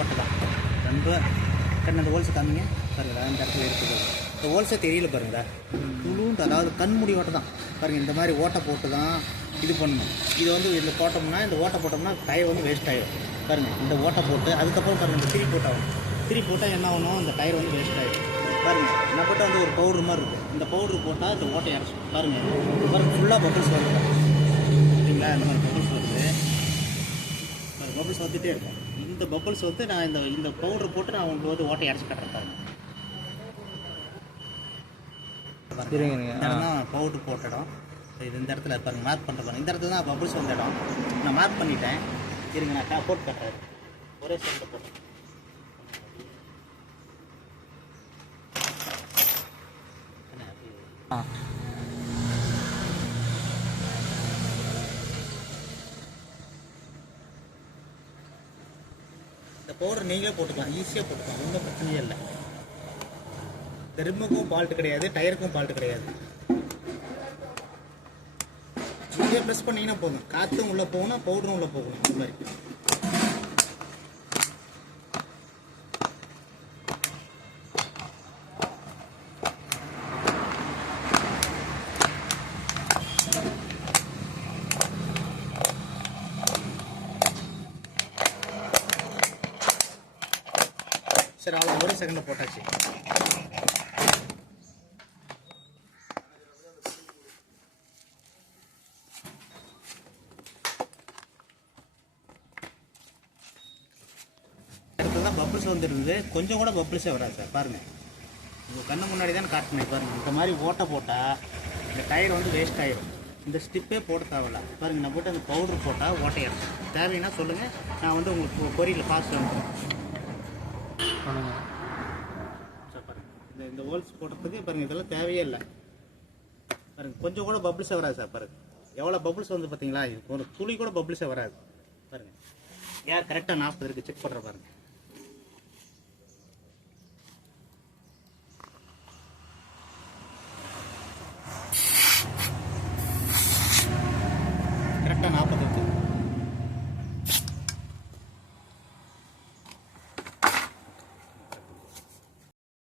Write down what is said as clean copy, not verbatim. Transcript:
ஓட்டை தான். ரொம்ப கண் அந்த ஹோல்ஸ் காமிங்க பாருங்கள். இந்த இடத்துல இருக்குது இந்த ஹோல்ஸே தெரியல பாருங்கள். துளுண்டு அதாவது கண்முடி ஓட்டை தான் பாருங்கள். இந்த மாதிரி ஓட்டை போட்டு தான் இது பண்ணணும். இது வந்து இதில் போட்டோம்னா இந்த ஓட்டை போட்டோம்னா டயர் வந்து வேஸ்ட் ஆகிடும் பாருங்கள். இந்த ஓட்டை போட்டு அதுக்கப்புறம் பாருங்கள் இந்த திரி போட்டாகும். திரி போட்டால் என்ன ஆகணும், இந்த டயர் வந்து வேஸ்ட் ஆகிடும் பாருங்கள். நம்மகிட்ட வந்து ஒரு பவுட்ரு மாதிரி இருக்குது. இந்த பவுட்ரு போட்டால் இந்த ஓட்டை அரைச்சி பாருங்கள். பாருங்கள் ஃபுல்லாக பபிள்ஸ் வருது சரிங்களா. இந்த மாதிரி பபிள்ஸ் வருது. பபிள்ஸ் வந்துகிட்டே இருக்கும். இந்த பபிள்ஸ் வந்து நான் இந்த பவுட்ரு போட்டு நான் உங்களுக்கு வந்து ஓட்டை அரைச்சி கட்டுறேன் பாருங்கள். இந்த இடம் தான் பவுட்ரு போட்ட இடம். இது இந்த இடத்துல பாருங்கள் மார்க் பண்ணுற பாருங்கள். இந்த இடத்துல தான் பபிள்ஸ் வந்த இடம். நான் மார்க் பண்ணிட்டேன். இருங்க நான் போட்டு கட்டுறேன். ஒரே சைடில் போட்டு இந்த பவுடர் நீங்களே போட்டுக்கலாம். ஈஸியாக போட்டுக்கலாம். ஒன்றும் பிரச்சனையே இல்லை. இந்த ரிம்முக்கும் ஃபால்ட்டு கிடையாது, டயருக்கும் ஃபால்ட்டு கிடையாது. நீங்களே ப்ரெஸ் பண்ணிங்கன்னா போதும். காற்றும் உள்ளே போகணும், பவுடரும் உள்ளே போகணும். இந்த மாதிரி சரி. அவ்வளோ ஒரு செகண்டில் போட்டாச்சு. தான் பபிள்ஸ் வந்துருக்குது. கொஞ்சம் கூட பபிள்ஸே வராது சார் பாருங்கள். உங்கள் கண்ணு முன்னாடி தான் காட்டினேன் பாருங்கள். இந்த மாதிரி ஓட்டை போட்டால் இந்த டயர் வந்து வேஸ்ட் ஆகிடும். இந்த ஸ்டிப்பே போட தேவையில்ல பாருங்கள். நான் போட்டு அந்த பவுட்ரு போட்டால் ஓட்டை அடிச்சு தேவைன்னா சொல்லுங்கள். நான் வந்து உங்களுக்கு கொரியரில் பாஸ்ட் வந்துடுறேன் சார் பாருங்கள். இந்த ஹோல்ஸ் போடுறதுக்கு பாருங்கள் இதெல்லாம் தேவையே இல்லை பாருங்கள். கொஞ்சம் கூட பபிள்ஸே வராது சார் பாருங்கள். எவ்வளோ பபிள்ஸ் வந்து பார்த்தீங்களா. இது ஒரு துளி கூட பபிள்ஸே வராது பாருங்கள். யார் கரெக்டாக 40 இருக்குது செக் பண்ணுற பாருங்கள்.